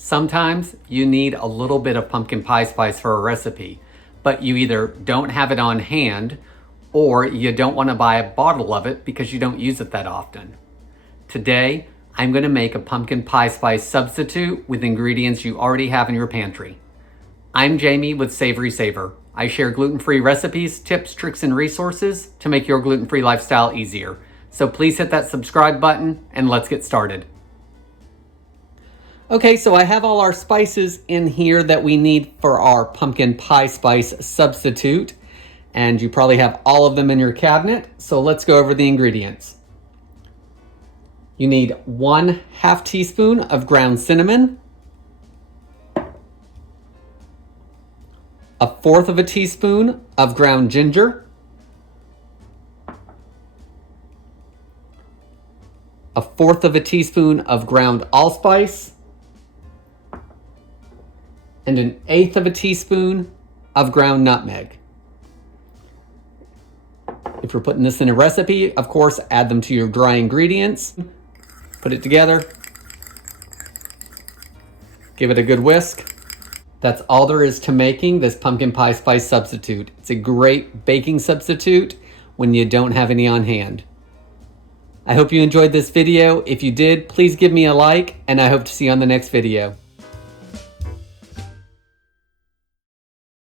Sometimes you need a little bit of pumpkin pie spice for a recipe, but you either don't have it on hand or you don't want to buy a bottle of it because you don't use it that often. Today, I'm going to make a pumpkin pie spice substitute with ingredients you already have in your pantry. I'm Jamie with SavorySaver. I share gluten-free recipes, tips, tricks, and resources to make your gluten-free lifestyle easier. So please hit that subscribe button and let's get started. Okay, so I have all our spices in here that we need for our pumpkin pie spice substitute. And you probably have all of them in your cabinet. So let's go over the ingredients. You need 1/2 teaspoon of ground cinnamon, 1/4 teaspoon of ground ginger, 1/4 teaspoon of ground allspice, and 1/8 teaspoon of ground nutmeg. If you're putting this in a recipe, of course, add them to your dry ingredients. Put it together. Give it a good whisk. That's all there is to making this pumpkin pie spice substitute. It's a great baking substitute when you don't have any on hand. I hope you enjoyed this video. If you did, please give me a like, and I hope to see you on the next video.